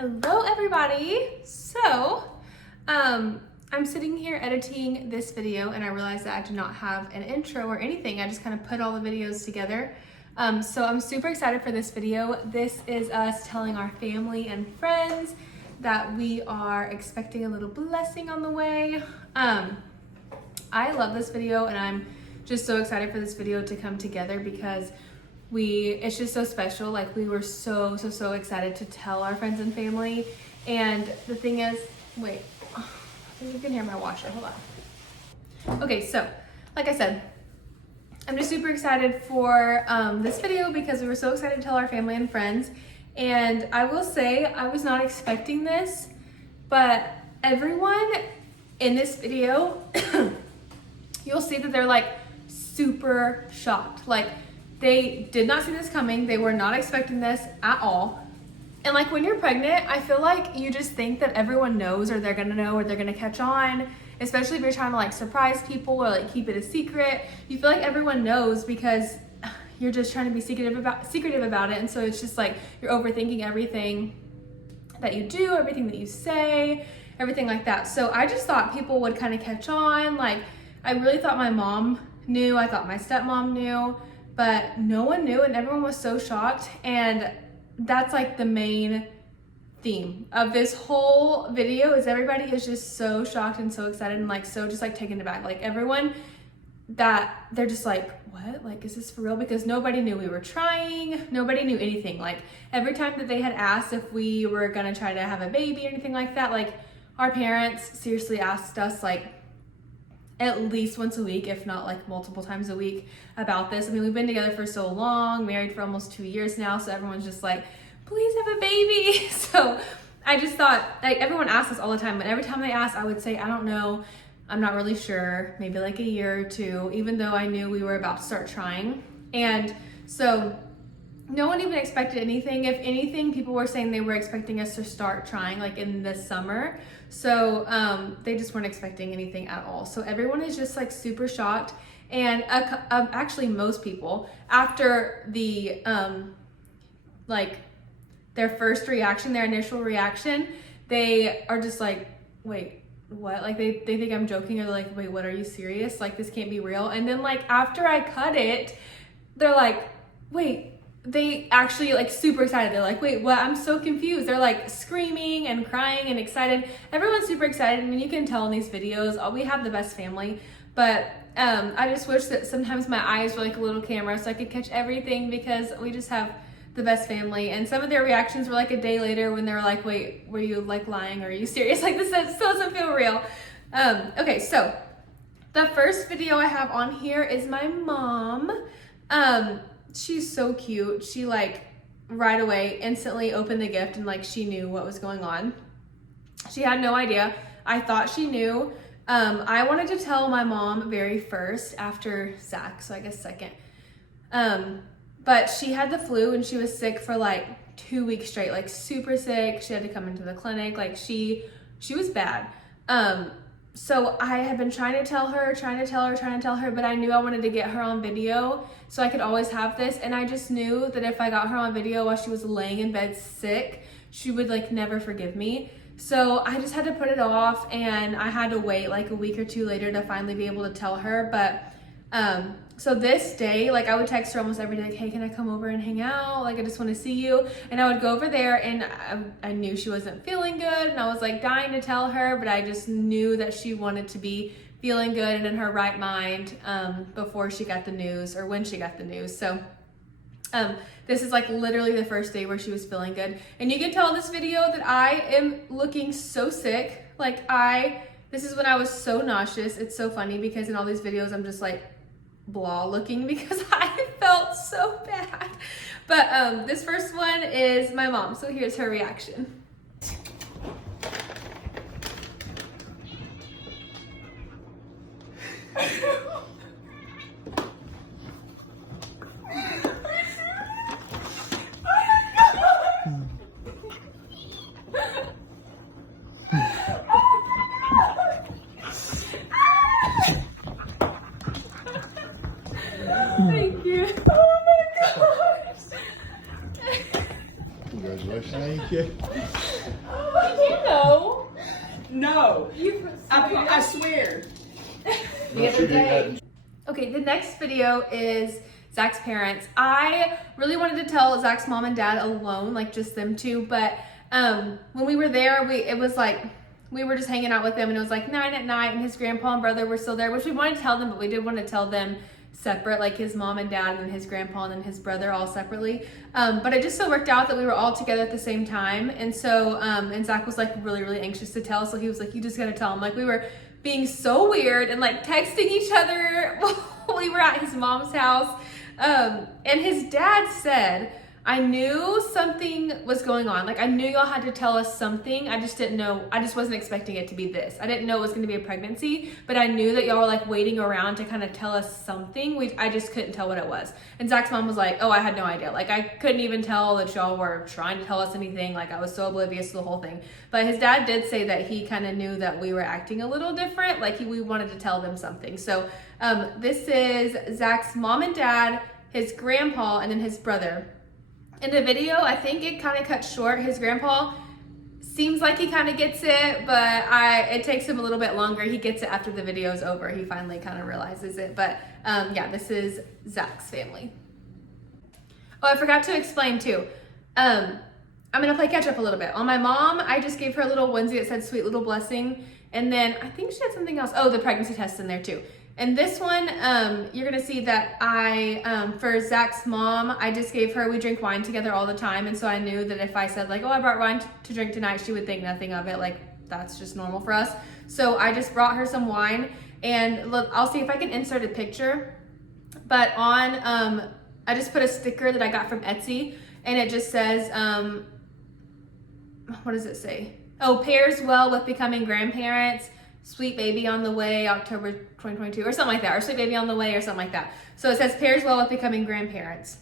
Hello everybody. So, I'm sitting here editing this video and I realized that I do not have an intro or anything. I just kind of put all the videos together. So I'm super excited for this video. This is us telling our family and friends that we are expecting a little blessing on the way. I love this video and I'm just so excited for this video to come together because it's just so special. Like, we were so excited to tell our friends and family. And the thing is, wait, you can hear my washer, hold on. Okay, so like I said, I'm just super excited for this video because we were so excited to tell our family and friends. And I will say, I was not expecting this, but everyone in this video, you'll see that they're like super shocked. Like, they did not see this coming. They were not expecting this at all. And like, when you're pregnant, I feel like you just think that everyone knows, or they're gonna know, or they're gonna catch on, especially if you're trying to like surprise people or like keep it a secret. You feel like everyone knows because you're just trying to be secretive about it. And so it's just like, you're overthinking everything that you do, everything that you say, everything like that. So I just thought people would kind of catch on. Like, I really thought my mom knew, I thought my stepmom knew, but no one knew and everyone was so shocked. And that's like the main theme of this whole video, is everybody is just so shocked and so excited and like so just like taken aback. Like, everyone, that they're just like, what? Like, is this for real? Because nobody knew we were trying. Nobody knew anything. Like, every time that they had asked if we were gonna try to have a baby or anything like that, like, our parents seriously asked us like at least once a week, if not like multiple times a week, about this. I mean, we've been together for so long, married for almost 2 years now, so everyone's just like, please have a baby. So I just thought, like, everyone asks us all the time, but every time they ask, I would say, I don't know, I'm not really sure, maybe like a year or two, even though I knew we were about to start trying. And so no one even expected anything. If anything, people were saying they were expecting us to start trying like in the summer. So they just weren't expecting anything at all. So everyone is just like super shocked. And actually most people, after the like their first reaction, their initial reaction, they are just like, wait, what? Like, they think I'm joking, or they're like, wait, what, are you serious? Like, this can't be real. And then like after I cut it, they're like, wait, they actually like super excited. They're like, wait, what? I'm so confused. They're like screaming and crying and excited. Everyone's super excited. I mean, you can tell in these videos, we have the best family, but I just wish that sometimes my eyes were like a little camera so I could catch everything, because we just have the best family. And some of their reactions were like a day later when they were like, wait, were you like lying? Or are you serious? Like, this still doesn't feel real. Okay, so the first video I have on here is my mom. She's so cute. She like right away instantly opened the gift and like she knew what was going on. She had no idea. I thought she knew. I wanted to tell my mom very first, after Zach, so I guess second. But she had the flu and she was sick for like 2 weeks straight, like super sick. She had to come into the clinic. Like, she was bad. So I had been trying to tell her, but I knew I wanted to get her on video so I could always have this. And I just knew that if I got her on video while she was laying in bed sick, she would like never forgive me. So I just had to put it off, and I had to wait like a week or two later to finally be able to tell her. But so this day, like, I would text her almost every day, like, hey, can I come over and hang out? Like, I just want to see you. And I would go over there, and I knew she wasn't feeling good, and I was like dying to tell her, but I just knew that she wanted to be feeling good and in her right mind before she got the news, or when she got the news. So this is like literally the first day where she was feeling good. And you can tell in this video that I am looking so sick. Like, this is when I was so nauseous. It's so funny because in all these videos I'm just like blah looking because I felt so bad. But this first one is my mom. So here's her reaction. Thank you. Oh my gosh. Congratulations. Okay. Did you know? No. I swear. The other day. Okay, the next video is Zach's parents. I really wanted to tell Zach's mom and dad alone, like just them two, but when we were there, it was like, we were just hanging out with them and it was like 9 at night and his grandpa and brother were still there, which we wanted to tell them, but we did want to tell them separate, like his mom and dad and then his grandpa and then his brother all separately. But it just so worked out that we were all together at the same time. And so, and Zach was like really, really anxious to tell. So he was like, you just gotta tell him. Like we were being so weird and like texting each other while we were at his mom's house. And his dad said, I knew something was going on. Like I knew y'all had to tell us something. I just didn't know. I just wasn't expecting it to be this. I didn't know it was going to be a pregnancy, but I knew that y'all were like waiting around to kind of tell us something. I just couldn't tell what it was. And Zach's mom was like, oh, I had no idea. Like I couldn't even tell that y'all were trying to tell us anything. Like I was so oblivious to the whole thing. But his dad did say that he kind of knew that we were acting a little different. Like we wanted to tell them something. So this is Zach's mom and dad, his grandpa, and then his brother. In the video, I think it kind of cut short. His grandpa seems like he kind of gets it, but it takes him a little bit longer. He gets it after the video is over. He finally kind of realizes it. But yeah, this is Zach's family. Oh, I forgot to explain too. I'm gonna play catch up a little bit. On my mom, I just gave her a little onesie that said sweet little blessing. And then I think she had something else. Oh, the pregnancy test in there too. And this one, you're gonna see that for Zach's mom, I just gave her, we drink wine together all the time. And so I knew that if I said like, oh, I brought wine to drink tonight, she would think nothing of it. Like that's just normal for us. So I just brought her some wine and look, I'll see if I can insert a picture. But on, I just put a sticker that I got from Etsy and it just says, what does it say? Oh, pairs well with becoming grandparents. Sweet baby on the way, October 2022, or something like that, or sweet baby on the way, or something like that. So it says pairs well with becoming grandparents.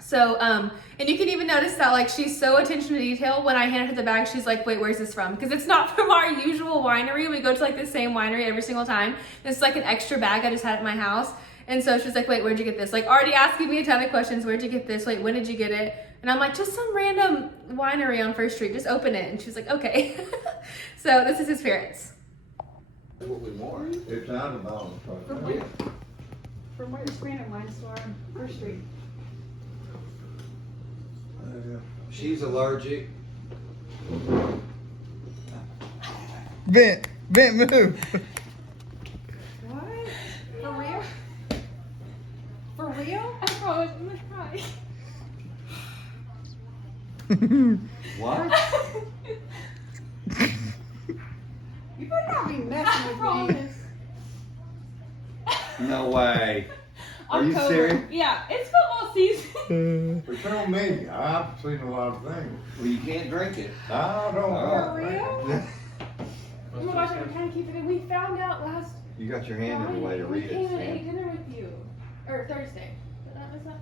So, and you can even notice that like she's so attention to detail. When I handed her the bag, she's like, wait, where's this from? Because it's not from our usual winery. We go to like the same winery every single time. It's like an extra bag I just had at my house. And so she's like, wait, where'd you get this? Like already asking me a ton of questions. Where'd you get this? Wait, when did you get it? And I'm like, just some random winery on First Street. Just open it. And she's like, okay. So this is his parents. What we want. It's out of bounds. From where it's Granite Wine Store on First Street. She's allergic. Vent, move. What? For real? For real? I promise I'm gonna cry. What? You better not be messing with me. promise. No way. Are you October. serious? Yeah, it's football season. But tell me, I've seen a lot of things. Well, you can't drink it. I don't For real? Oh my gosh, I'm trying to keep it in. We found out last You got your hand in the way to we read came and it. ate dinner with you. Or Thursday. Was that?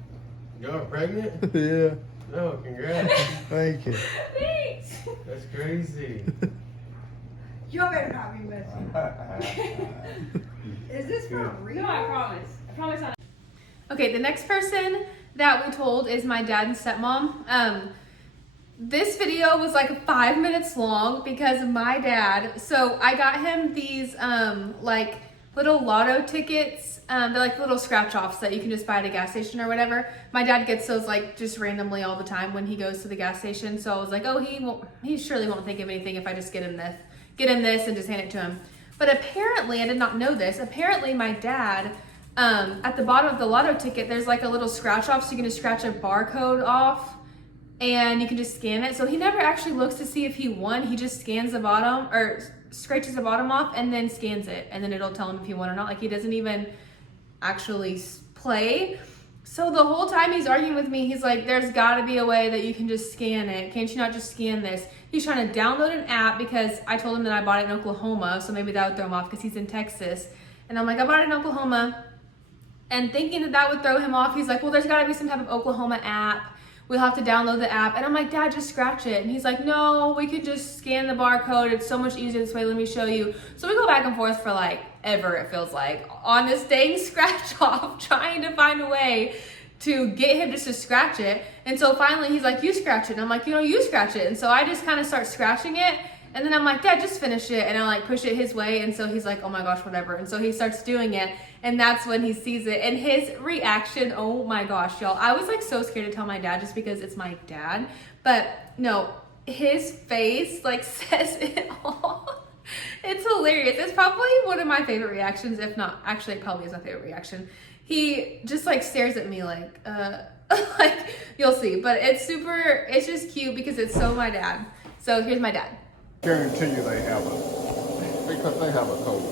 Y'all pregnant? Yeah, No, congrats. thank you. Thanks. That's crazy. Y'all better not be messing. Is this for real? No, I promise. I promise not. Okay, the next person that we told is my dad and stepmom. This video was like 5 minutes long because my dad, so I got him these like little lotto tickets. They're like little scratch offs that you can just buy at a gas station or whatever. My dad gets those like just randomly all the time when he goes to the gas station. So I was like, oh, he surely won't think of anything if I just get him this and just hand it to him. But apparently, I did not know this, apparently my dad, at the bottom of the lotto ticket, there's like a little scratch off, so you can just scratch a barcode off and you can just scan it. So he never actually looks to see if he won. He just scans the bottom or scratches the bottom off and then scans it. And then it'll tell him if he won or not. Like he doesn't even actually play. So the whole time he's arguing with me, he's like, there's gotta be a way that you can just scan it. Can't you not just scan this? He's trying to download an app because I told him that I bought it in Oklahoma. So maybe that would throw him off because he's in Texas. And I'm like, I bought it in Oklahoma. And thinking that would throw him off, he's like, well, there's gotta be some type of Oklahoma app. We'll have to download the app. And I'm like, Dad, just scratch it. And he's like, no, we could just scan the barcode. It's so much easier this way. Let me show you. So we go back and forth for like ever, it feels like, on this dang scratch off, trying to find a way to get him just to scratch it. And so finally he's like, you scratch it. And I'm like, you scratch it. And so I just kind of start scratching it. And then I'm like, Dad, just finish it. And I like push it his way. And so he's like, oh my gosh, whatever. And so he starts doing it. And that's when he sees it. And his reaction, oh my gosh, y'all. I was like so scared to tell my dad just because it's my dad. But no, his face like says it all. It's hilarious. It's probably one of my favorite reactions, if not, actually it probably is my favorite reaction. He just like stares at me like, like you'll see. But it's just cute because it's so my dad. So here's my dad. Guarantee you they have it. Because they have a code.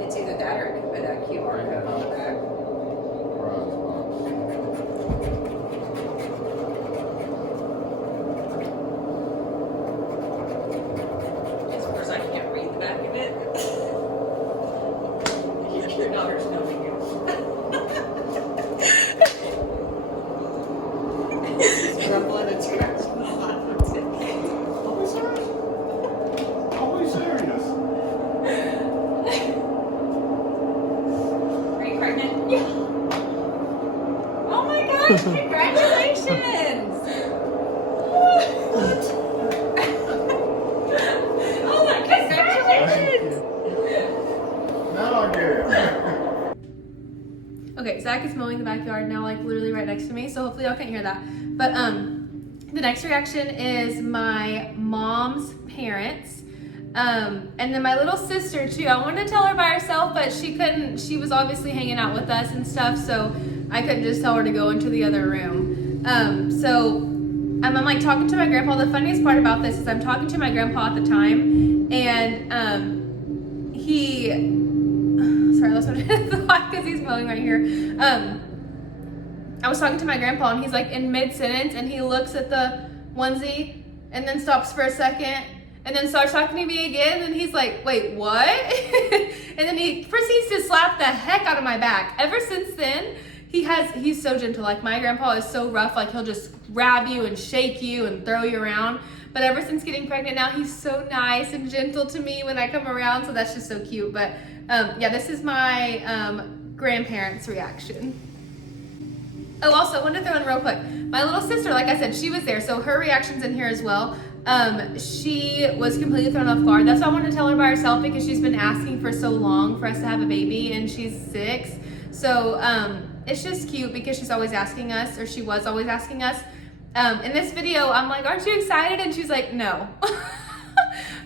It's either that or it could put a QR code on the back. Of course, I can't read the back of it. Your daughter's knowing you. Rumbling and scratching a lot. Are we serious? Are you pregnant? Yeah. Oh my gosh, congratulations! Oh my, congratulations! Now I get it. Okay, Zach is mowing the backyard now, like literally right next to me, so hopefully y'all can't hear that. But the next reaction is my mom's parents. And then my little sister too. I wanted to tell her by herself, but she couldn't. She was obviously hanging out with us and stuff, so I couldn't just tell her to go into the other room. I'm like talking to my grandpa. The funniest part about this is I'm talking to my grandpa at the time, and sorry, I lost my thought because he's mowing right here. I was talking to my grandpa, and he's like in mid-sentence, and he looks at the onesie, and then stops for a second, and then starts talking to me again, and he's like, wait, what? And then he proceeds to slap the heck out of my back. Ever since then, he's so gentle. Like, my grandpa is so rough, like he'll just grab you and shake you and throw you around. But ever since getting pregnant now, he's so nice and gentle to me when I come around, so that's just so cute. But yeah, this is my grandparents' reaction. Oh, also, I wanted to throw in real quick. My little sister, like I said, she was there, so her reaction's in here as well. She was completely thrown off guard. That's why I wanted to tell her by herself, because she's been asking for so long for us to have a baby, and she's 6. So it's just cute because she's always asking us, or she was always asking us. In this video, I'm like, aren't you excited? And she's like, no.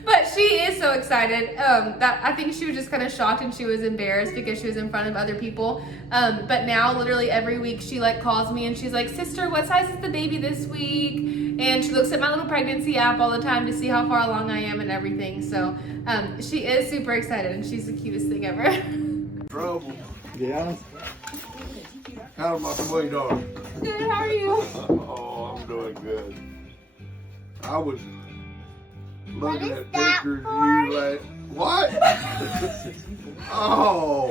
But she is so excited. That I think she was just kind of shocked and she was embarrassed because she was in front of other people. But now literally every week she like calls me and she's like, sister, what size is the baby this week? And she looks at my little pregnancy app all the time to see how far along I am and everything. So she is super excited and she's the cutest thing ever. Trouble. Yeah. How's my sweetheart? Good, how are you? Oh, I'm doing good. I was looking at pictures of you like, what? Oh.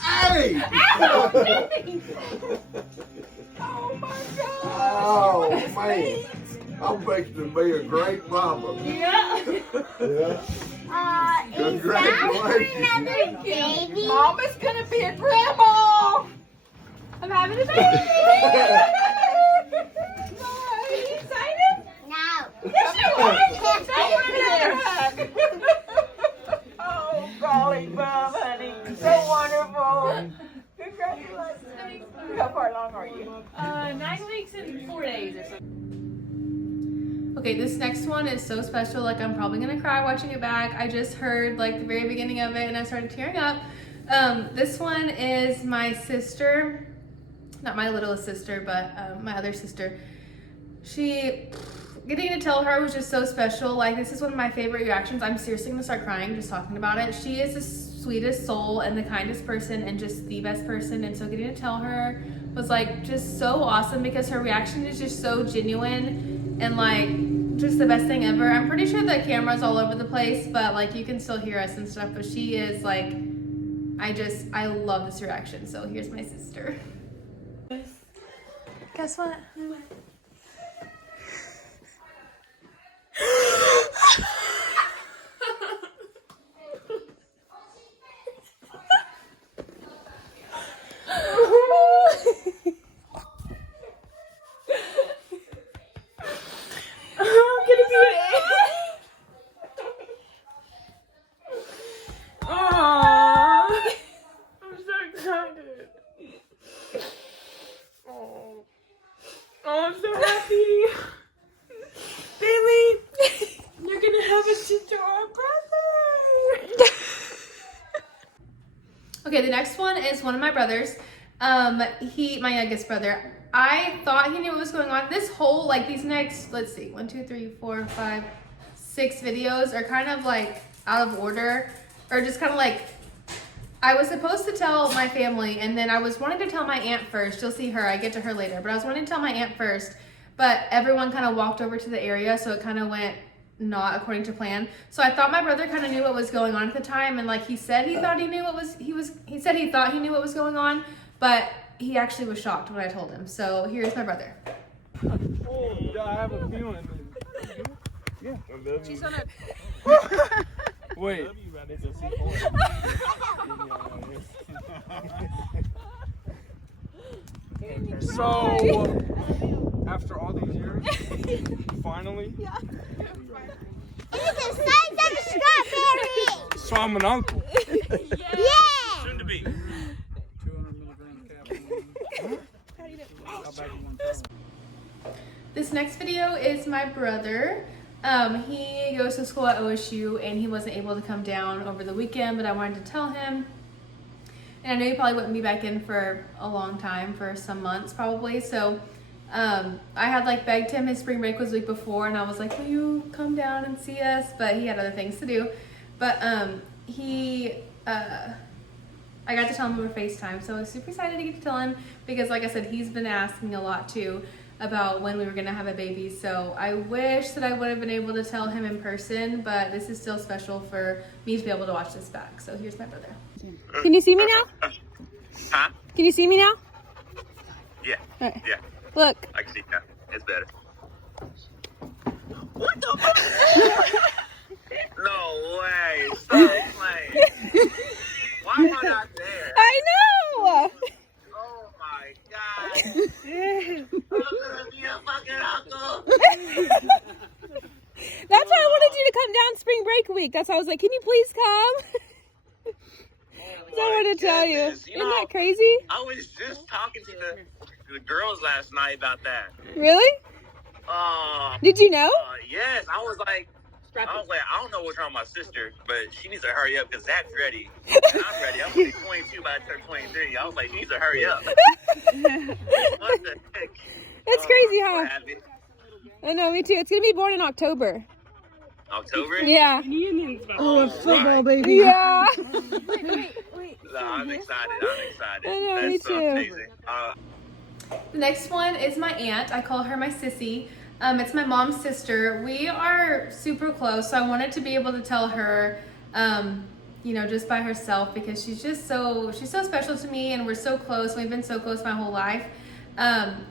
Hey! Oh my God! Oh, man. I'm fixing to be a great mama. Yeah. Yeah. Is that for another baby? Mama's gonna be a grandma. I'm having a baby. Are you excited? No. Yes, you are. Oh, golly bum, honey. So wonderful. Congratulations. How far along are you? 9 weeks and 4 days or something. Okay, this next one is so special. Like, I'm probably gonna cry watching it back. I just heard like the very beginning of it and I started tearing up. This one is my sister, not my littlest sister, but my other sister. Getting to tell her was just so special. Like, this is one of my favorite reactions. I'm seriously gonna start crying just talking about it. She is the sweetest soul and the kindest person and just the best person. And so getting to tell her was like just so awesome because her reaction is just so genuine and like just the best thing ever. I'm pretty sure the camera's all over the place, but like you can still hear us and stuff. But she is like, I love this reaction. So here's my sister. Guess what? excited. Oh, I'm so happy. Bailey, you're gonna have a sister or a brother. Okay, the next one is one of my brothers. My youngest brother. I thought he knew what was going on. This whole, like these next, let's see, 1, 2, 3, 4, 5, 6 videos are kind of like out of order, or just kind of like, I was supposed to tell my family, and then I was wanting to tell my aunt first. You'll see her, I get to her later, but I was wanting to tell my aunt first, but everyone kind of walked over to the area, so it kind of went not according to plan. So I thought my brother kind of knew what was going on at the time, and like he said he thought he knew what was, he said he thought he knew what was going on, but he actually was shocked when I told him. So here's my brother. Oh, yeah, I have a feeling. Yeah. I love you. She's on a. Wait. I love you, man. It's a C4. So, after all these years, finally. Yeah. It's the size of a strawberry. So I'm an uncle. Yeah. Soon to be. 200 milligrams caffeine. This next video is my brother. He goes to school at OSU and he wasn't able to come down over the weekend, but I wanted to tell him. And I know he probably wouldn't be back in for a long time, for some months probably. So I had like begged him, his spring break was the week before, and I was like, will you come down and see us? But he had other things to do. But I got to tell him over FaceTime, so I was super excited to get to tell him, because like I said, he's been asking a lot too about when we were gonna have a baby. So I wish that I would have been able to tell him in person, but this is still special for me to be able to watch this back. So here's my brother. Can you see me now? Huh? Can you see me now? Yeah. Right. Yeah. Look. I can see now. It's better. What the No way. Stop playing. Why am I not there? I know! Oh my God. I'm gonna be a fucking uncle. That's why I wanted you to come down spring break week. That's why I was like, can you please come? I wanted to tell you. Isn't that crazy? I was just talking to the girls last night about that. Really? Did you know? Yes. I was like, I don't know what's wrong with my sister, but she needs to hurry up because Zach's ready. And I'm ready. I'm going to be 22 by the time 23. I was like, she needs to hurry up. What the heck? It's crazy, so huh? happy. I know, me too. It's going to be born in October. October? Yeah. Oh, a football baby. Yeah. No, I'm excited. I'm excited. I know, me That's so too. amazing. The next one is my aunt. I call her my sissy. It's my mom's sister. We are super close, so I wanted to be able to tell her, you know, just by herself, because she's so special to me, and we're so close. We've been so close my whole life.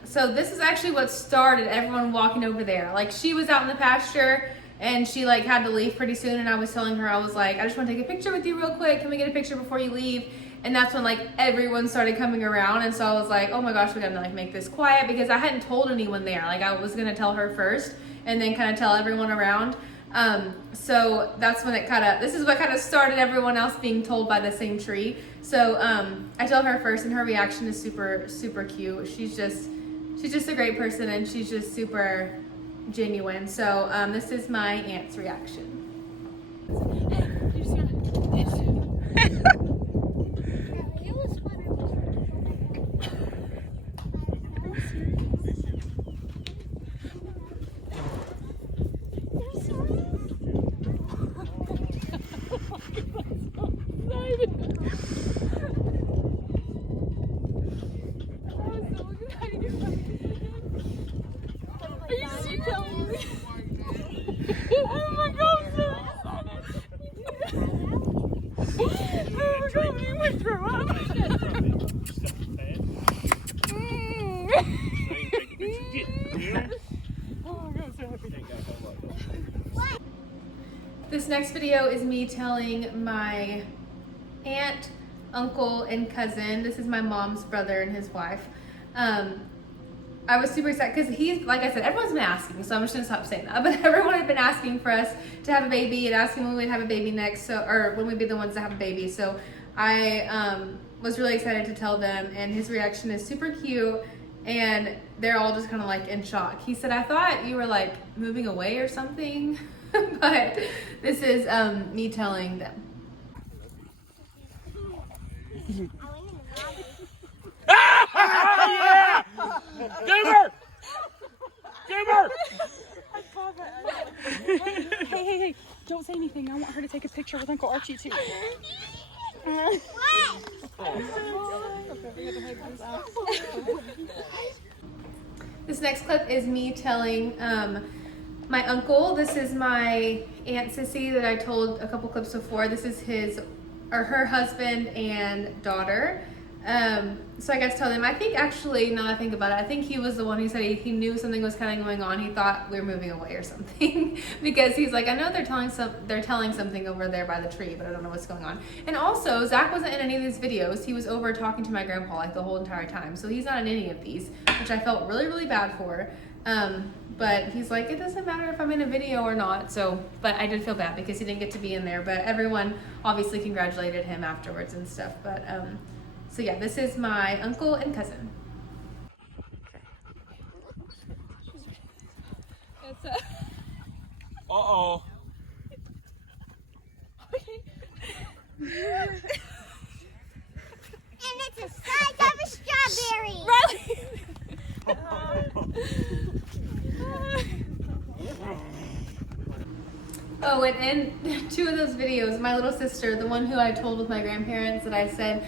So this is actually what started everyone walking over there. Like, she was out in the pasture and she like had to leave pretty soon, and I was telling her, I was like, I just want to take a picture with you real quick. Can we get a picture before you leave? And that's when like everyone started coming around, and so I was like, oh my gosh, we gotta like make this quiet, because I hadn't told anyone there. Like, I was gonna tell her first and then kind of tell everyone around. So that's when this is what kind of started everyone else being told by the same tree. So I told her first, and her reaction is super, super cute. She's just a great person, and she's just super genuine. So this is my aunt's reaction. This next video is me telling my aunt, uncle, and cousin. This is my mom's brother and his wife. I was super excited because he's, like I said, everyone's been asking, so I'm just gonna stop saying that. But everyone had been asking for us to have a baby and asking when we'd have a baby next, or when we'd be the ones to have a baby. So I was really excited to tell them, and his reaction is super cute, and they're all just kind of like in shock. He said, I thought you were like moving away or something, but this is me telling them. Yeah! Goober! Goober! Hey, don't say anything. I want her to take a picture with Uncle Archie too. This next clip is me telling my uncle. This is my Aunt Sissy that I told a couple clips before. This is her husband and daughter. So I got to tell them, I think actually, now that I think about it, I think he was the one who said he knew something was kind of going on. He thought we were moving away or something because he's like, I know they're telling something over there by the tree, but I don't know what's going on. And also, Zach wasn't in any of these videos. He was over talking to my grandpa like the whole entire time. So he's not in any of these, which I felt really, really bad for. But he's like, it doesn't matter if I'm in a video or not. So, but I did feel bad because he didn't get to be in there, but everyone obviously congratulated him afterwards and stuff. But, so yeah, this is my uncle and cousin. Uh-oh. And it's the size of a strawberry. Oh, and in 2 of those videos, my little sister, the one who I told with my grandparents that I said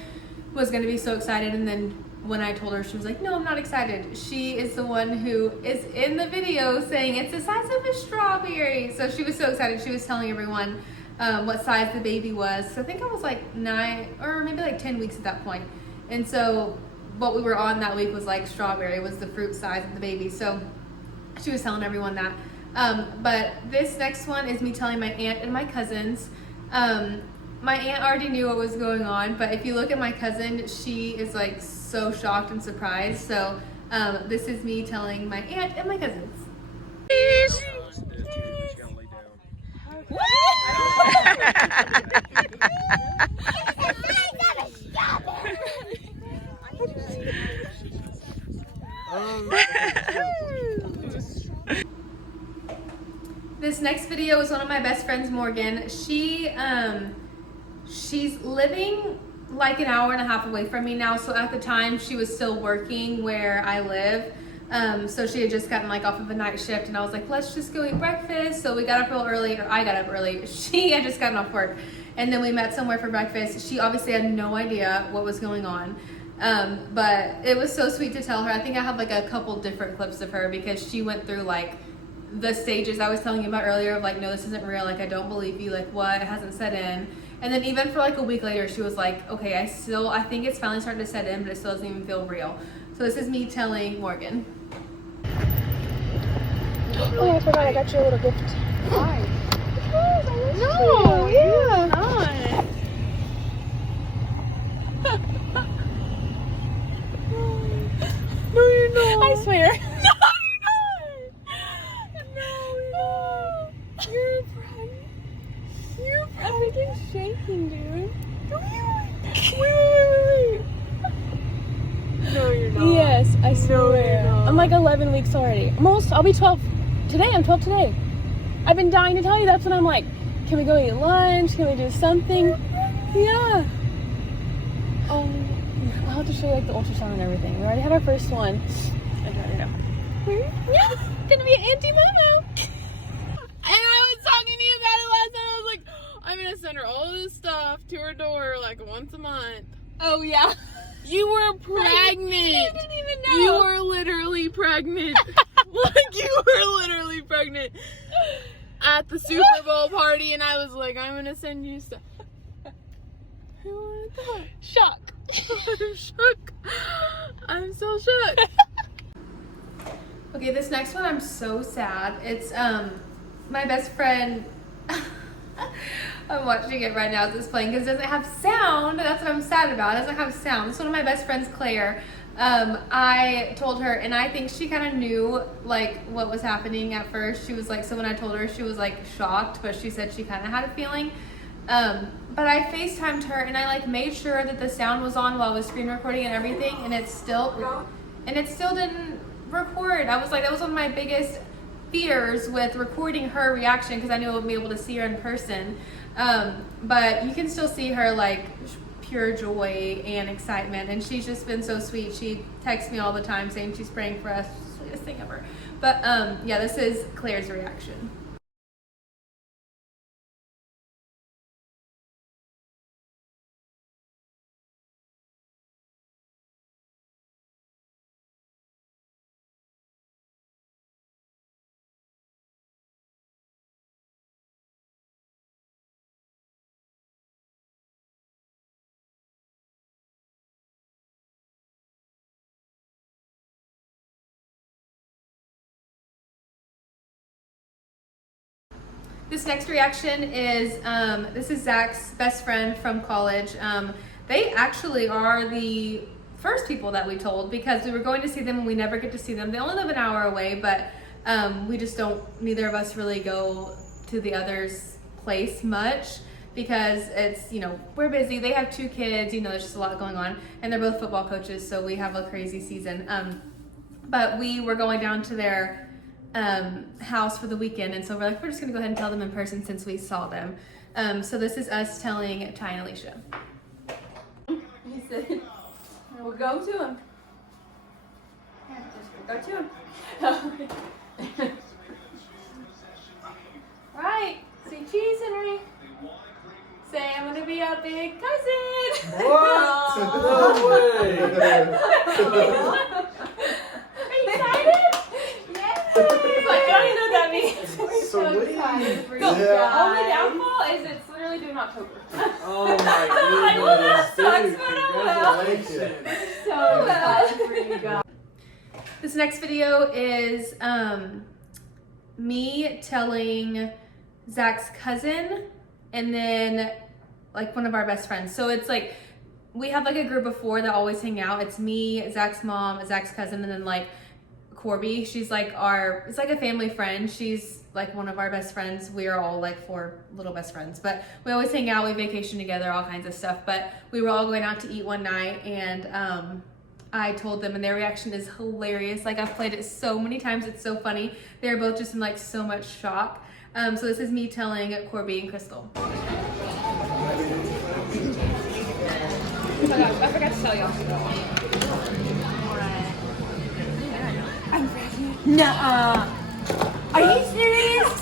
was going to be so excited, and then when I told her, she was like, no, I'm not excited. She is the one who is in the video saying it's the size of a strawberry. So she was so excited. She was telling everyone what size the baby was. So I think I was like 9 or maybe like 10 weeks at that point. And so what we were on that week was like strawberry was the fruit size of the baby. So she was telling everyone that. But this next one is me telling my aunt and my cousins. My aunt already knew what was going on, but if you look at my cousin, she is like so shocked and surprised. So this is me telling my aunt and my cousins. This next video is one of my best friends, Morgan. She's living like an hour and a half away from me now. So at the time she was still working where I live. So she had just gotten like off of a night shift, and I was like, let's just go eat breakfast. So we got up real early, or I got up early. She had just gotten off work, and then we met somewhere for breakfast. She obviously had no idea what was going on. But it was so sweet to tell her. I think I have like a couple different clips of her because she went through like the stages I was telling you about earlier of like, no, this isn't real. Like, I don't believe you. Like, what? It hasn't set in. And then even for like a week later, she was like, okay, I think it's finally starting to set in, but it still doesn't even feel real. So this is me telling Morgan. Oh, I forgot I got you a little gift. Why? No, yeah. No, you're not. I swear. You're pregnant. You're pregnant. Everything's shaking, dude. Wait. No, you're not. Yes, I swear. No, you're not. I'm like 11 weeks already. I'll be 12 today. I'm 12 today. I've been dying to tell you. That's when I'm like, can we go eat lunch? Can we do something? Yeah. Oh, I'll have to show you like the ultrasound and everything. We already had our first one. I already know. Yeah, it's gonna be an Auntie Momo. And I was talking to you about it last night. I was like, I'm gonna send her all this stuff to her door like once a month. Oh yeah. You were pregnant. I didn't even know. You were literally pregnant. Like, you were literally pregnant at the Super Bowl party, and I was like, I'm gonna send you stuff. Who wanted that? Shock. I'm shook. I'm so shook. Okay, this next one I'm so sad. It's my best friend. I'm watching it right now as it's playing because it doesn't have sound. That's what I'm sad about. It doesn't have sound. It's one of my best friends, Claire. I told her, and I think she kind of knew like what was happening at first. She was like, so when I told her, she was like shocked, but she said she kind of had a feeling. But I FaceTimed her and I like made sure that the sound was on while I was screen recording and everything, and it still didn't record. I was like, that was one of my biggest fears with recording her reaction, because I knew I wouldn't be able to see her in person. But you can still see her like pure joy and excitement, and she's just been so sweet. She texts me all the time saying she's praying for us. Sweetest thing ever. But yeah, this is Claire's reaction. This next reaction is, this is Zach's best friend from college. They actually are the first people that we told, because we were going to see them and we never get to see them. They only live an hour away, but we just don't, neither of us really go to the other's place much, because it's, you know, we're busy. They have 2 kids, you know, there's just a lot going on, and they're both football coaches, so we have a crazy season. But we were going down to their house for the weekend, and so we're like, we're just gonna go ahead and tell them in person since we saw them. So this is us telling Ty and Alicia. He said, we'll go to him. Go to him. Right. Say cheese, Henry. Say, I'm gonna be a big cousin. What? No way. Are you excited? Yes. He's like, I don't even know what that means. So what excited for you Yeah. guys. Only downfall is it's literally due in October. Oh my goodness. I'm like, well, that sucks, Dude, but oh well. congratulations. So excited for you guys. This next video is me telling Zach's cousin and then like one of our best friends. So it's like, we have like a group of 4 that always hang out. It's me, Zach's mom, Zach's cousin, and then like Corby. She's like it's like a family friend. She's like one of our best friends. We are all like 4 little best friends, but we always hang out, we vacation together, all kinds of stuff. But we were all going out to eat one night, and I told them, and their reaction is hilarious. Like, I've played it so many times, it's so funny. They're both just in like so much shock. So this is me telling Corby and Crystal. Oh my gosh, I forgot to tell y'all. I'm pregnant. Nuh-uh. Are you serious?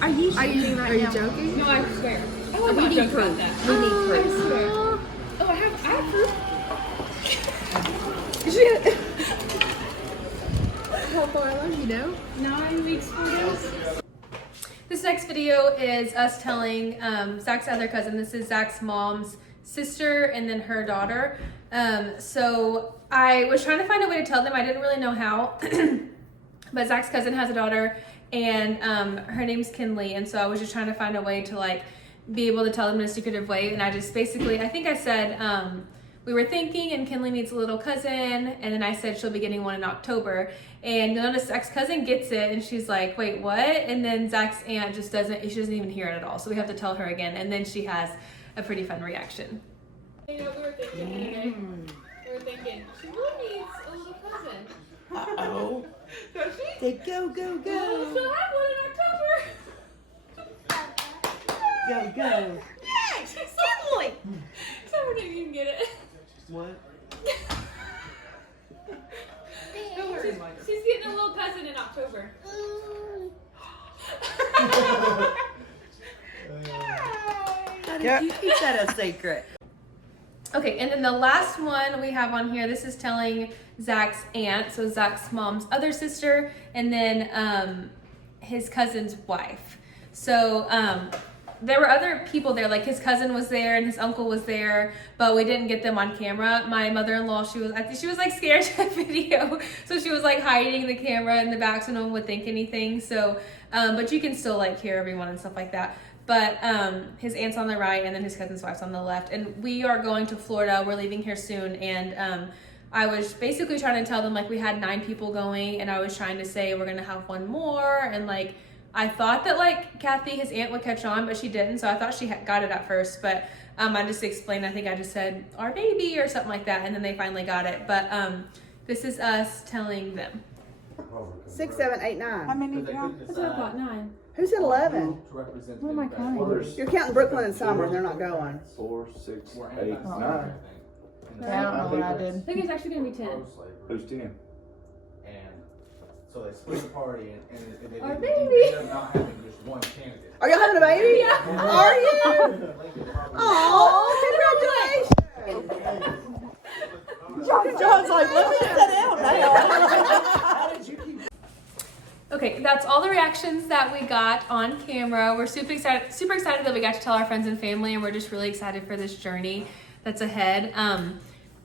Are you serious? Are you joking? No, I swear. Oh, we need proof. We need proof. I swear. Oh, I have proof. Shit. How far along, you know? 9 weeks, 4 days. This next video is us telling Zach's other cousin. This is Zach's mom's sister and then her daughter. So I was trying to find a way to tell them. I didn't really know how. But Zach's cousin has a daughter, and her name's Kinley. And so I was just trying to find a way to like be able to tell them in a secretive way. And I just basically, I think I said, we were thinking, and Kinley needs a little cousin, and then I said she'll be getting one in October. And you'll notice Zach's cousin gets it, and she's like, wait, what? And then Zach's aunt just she doesn't even hear it at all. So we have to tell her again, and then she has a pretty fun reaction. You know, we were thinking today. We were thinking, she really needs a little cousin. Uh-oh. Don't she? Say go, go, She'll go. have one in October. Go, go. Yeah, she's Kinley. Someone didn't even get it. What? She's getting a little cousin in October. How did you keep that a secret? Okay, and then the last one we have on here, this is telling Zach's aunt, so Zach's mom's other sister, and then his cousin's wife. So there were other people there, like his cousin was there and his uncle was there, but we didn't get them on camera. My mother-in-law, I think she was like scared to have video, so she was like hiding the camera in the back so no one would think anything. So, but you can still like hear everyone and stuff like that. But his aunt's on the right, and then his cousin's wife's on the left. And we are going to Florida. We're leaving here soon, and I was basically trying to tell them like we had 9 people going, and I was trying to say we're gonna have one more, and like I thought that like Kathy, his aunt, would catch on, but she didn't. So I thought she got it at first, but I just explained. I think I just said our baby or something like that, and then they finally got it. But this is us telling them. 6, 7, 8, 9. How many do y'all? That's what I thought, 9. Who said 11? What am I counting? You're counting Brooklyn and Summer. They're not going. 4, 6, 8, 9. I don't know what I did. I think it's actually gonna be 10. Who's 10? And so they split the party and they Our ended baby. up not having just one candidate. Are y'all having a baby? Yeah. Are you? Oh, congratulations! John's like, let me sit down now. Okay, that's all the reactions that we got on camera. We're super excited that we got to tell our friends and family, and we're just really excited for this journey that's ahead.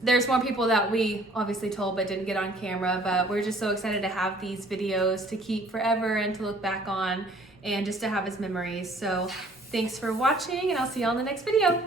There's more people that we obviously told but didn't get on camera, but we're just so excited to have these videos to keep forever and to look back on and just to have as memories. So thanks for watching, and I'll see you on the next video.